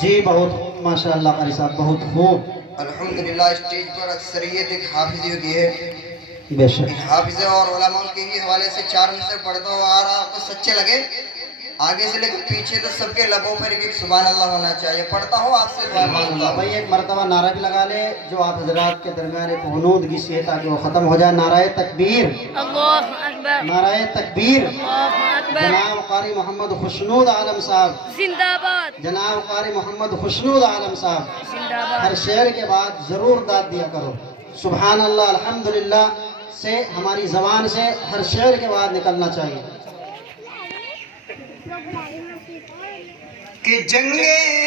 جی بہت ماشاءاللہ قاری صاحب بہت خوب الحمدللہ اسٹیج پر اکثریت ایک حافظیوں کی ہے، بے شک حافظ اور علماء کے ہی حوالے سے 4 مصرع پڑھتا ہوا آ رہا، آپ کو سچے لگے آگے سے لے کے پیچھے تو سب کے لبوں پر ایک سبحان اللہ ہونا چاہیے۔ پڑھتا ہوں آپ سے دعا مانگتا ہوں۔ بھائی ایک مرتبہ نعرہ بھی لگا لے جو آپ حضرات کے درمیان ایک غنودگی سی ہے تاکہ وہ ختم ہو جائے۔ نعرہ تکبیر، اللہ اکبر، نعرہ تکبیر۔ اللہ اکبر، جناب قاری محمد خوشنود عالم صاحب، زندہ باد، جناب قاری محمد خوشنود عالم صاحب، زندہ ہر باد۔ شعر کے بعد ضرور داد دیا کرو۔ سبحان اللہ الحمدللہ سے ہماری زبان سے ہر شعر کے بعد نکلنا چاہیے۔ کہ جنگ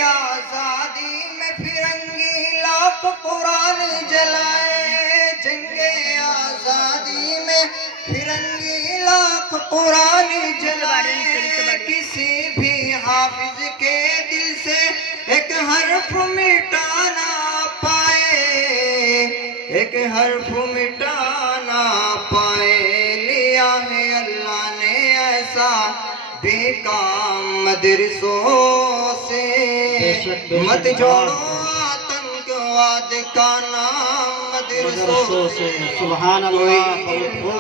آزادی میں فرنگی لاکھ قرآن جلائے، جنگ آزادی میں فرنگی لاکھ قرآن جلائے، کسی بھی حافظ کے دل سے ایک حرف مٹانا پائے، ایک حرف مٹانا پائے۔ لیا ہے اللہ نے ایسا بے کام مدرسوں سے، مت جوڑو آتنکواد کا نام مدرسوں سے۔ سبحان اللہ بہت خوب۔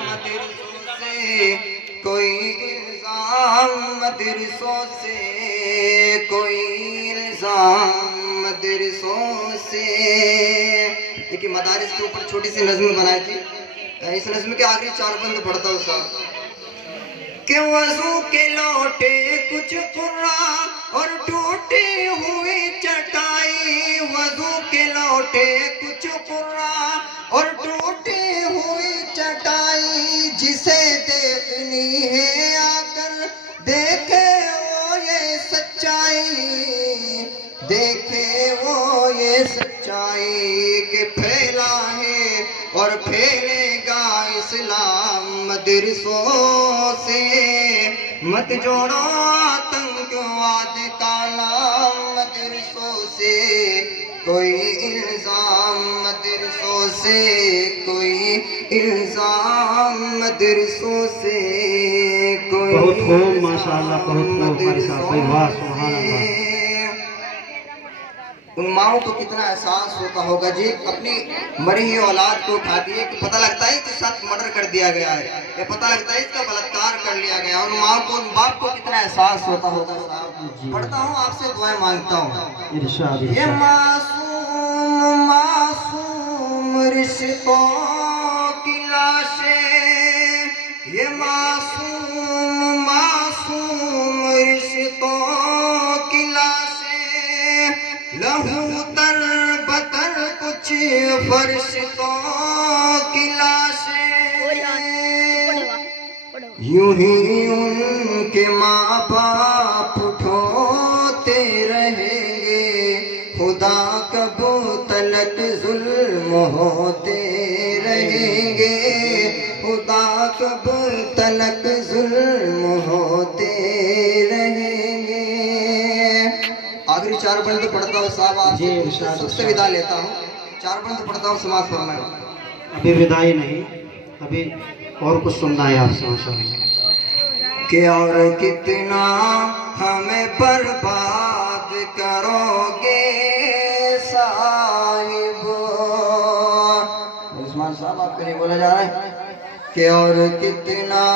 مدرسوں سے کوئی الزام، مدرسوں سے کوئی الزام، مدرسوں سے۔ دیکھیے مدارس کے اوپر چھوٹی سی نظم بنائی تھی، اس نظم کے آخری 4 بند پڑھتا ہوں صاحب کہ وضو کے لوٹے کچھ قرا اور ٹوٹی ہوئی چٹائی، وضو کے لوٹے کچھ قرا اور ٹوٹی ہوئی چٹائی، جسے دیکھنی ہے آ کر دیکھے وہ یہ سچائی، دیکھے وہ یہ سچائی کہ پھیلا ہے اور پھیلے گا اسلام مدرسوں سے، مت جوڑو آتنکواد کا نام مدرسوں سے کوئی الزام، مدرسوں سے کوئی الزام، مدرسوں سے کوئی بہت خوب ماشاءاللہ بہت خوب قاری صاحب بھائی، واہ سبحان اللہ۔ ان ماؤں کو کتنا احساس ہوتا ہوگا جی، اپنی مری ہوئی اولاد کو اٹھاتی ہے کہ پتہ لگتا ہے اس کے ساتھ مرڈر کر دیا گیا ہے، یا پتہ لگتا ہے اس کا بلاత్కాر کر لیا گیا۔ ان ماؤں کو، ان باپ کو کتنا احساس ہوتا ہوگا صاحب۔ پڑھتا ہوں آپ سے دعائیں مانگتا ہوں۔ ارشاد یہ معصوم معصوم رشتوں کی لاشیں، یہ معصوم معصوم رشتوں کی لاشیں، لہو تر بتر کچھ فرشتوں کی لاشیں، یوں ہی ان کے ماں باپ اٹھوتے رہیں گے، خدا کب تلک ظلم ہوتے رہیں گے، خدا کب تلک ظلم ہوتے رہیں گے۔ آخری 4 بند پڑھتا ہوں صاحب، آپ جی سے سب سے ودا لیتا ہوں۔ 4 بند پڑھتا ہوں، سماعت فرمائیں۔ ابھی وداعی نہیں، ابھی اور کچھ سننا ہے آپ سے ماشاءاللہ۔ کہ اور کتنا ہمیں برباد کرو گے صاحب، عثمان صاحب آپ کو نہیں بولا جا رہا ہے کہ اور کتنا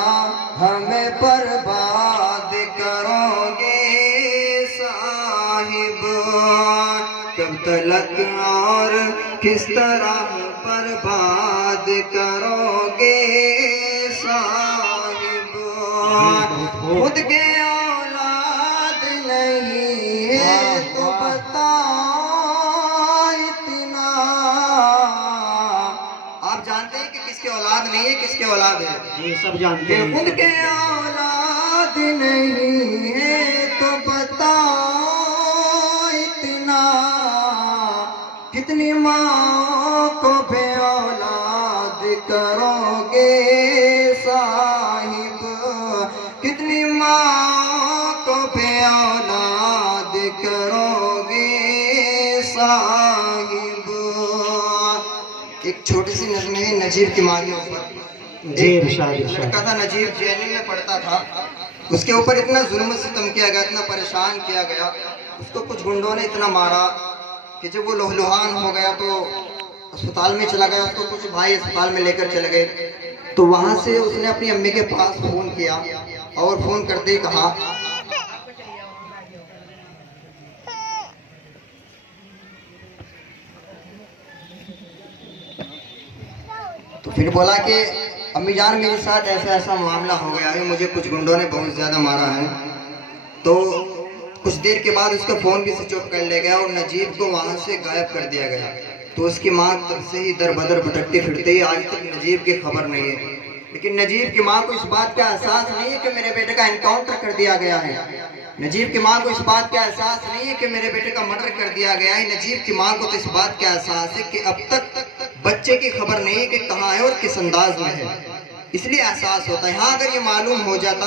ہمیں برباد کرو گے صاحب، کب تلک اور کس طرح برباد کرو گے صاحب، خود کے اولاد نہیں ہے تو بتاؤ اتنا۔ آپ جانتے ہیں کہ کس کے اولاد نہیں ہے، کس کے اولاد ہے؟ یہ سب جانتے کہ ہیں۔ خود کے اولاد نہیں ہے تو بتاؤ اتنا، کتنی ماں کو بے اولاد کرو گے صاحب، کتنی ماں کو بے اولاد کرو گے صاحب۔ ایک چھوٹی سی نظم ہے نجیب کی ماں کے اوپر۔ جی ارشاد ارشاد۔ لڑکا تھا نجیب، جے این یو میں پڑھتا تھا، اس کے اوپر اتنا ظلم ستم کیا گیا، اتنا پریشان کیا گیا، اس کو کچھ گنڈوں نے اتنا مارا کہ جب وہ لہلہان ہو گیا تو اسپتال میں چلا گیا، اس کو کچھ بھائی اسپتال میں لے کر چلے گئے، تو وہاں سے اس نے اپنی امی کے پاس فون کیا اور فون کرتے ہی کہا تو پھر بولا کہ امی جان میرے ساتھ ایسا ایسا معاملہ ہو گیا ہے، مجھے کچھ گنڈوں نے بہت زیادہ مارا ہے۔ تو کچھ دیر کے بعد اس کا فون بھی سوئچ آف کر لیا گیا اور نجیب کو وہاں سے غائب کر دیا گیا۔ تو اس کی ماں تب سے ہی در بدر بھٹکتی پھرتی ہے، آج تک نجیب کی خبر نہیں ہے۔ لیکن نجیب کی ماں کو اس بات کا احساس نہیں ہے کہ میرے بیٹے کا انکاؤنٹر کر دیا گیا ہے، نجیب کی ماں کو اس بات کا احساس نہیں ہے کہ میرے بیٹے کا مرڈر کر دیا گیا ہے، نجیب کی ماں کو تو اس بات کا احساس ہے کہ اب تک بچے کی خبر نہیں ہے کہ کہاں ہے اور کس انداز میں ہے، اس لیے احساس ہوتا ہے۔ ہاں اگر یہ معلوم ہو جاتا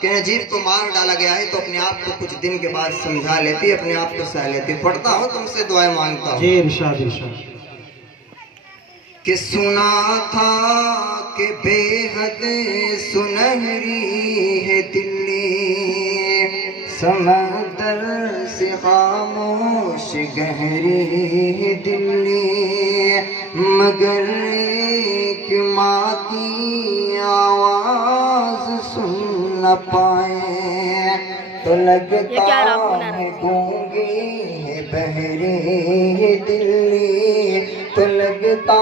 کہ نجیب کو مار ڈالا گیا ہے تو اپنے آپ کو کچھ دن کے بعد سمجھا لیتی، اپنے آپ کو سہ لیتی۔ پڑھتا ہوں تم سے دعائیں مانگتا ہوں جی ارشاد ارشاد۔ کہ سنا تھا کہ بے حد سنہری ہے دلی، سمندر سے خاموش گہری ہے دلی، مگر ایک ماں کی آواز سن نہ پائے تو لگتا ہے گونگی ہے بہری ہے دلی، تو لگتا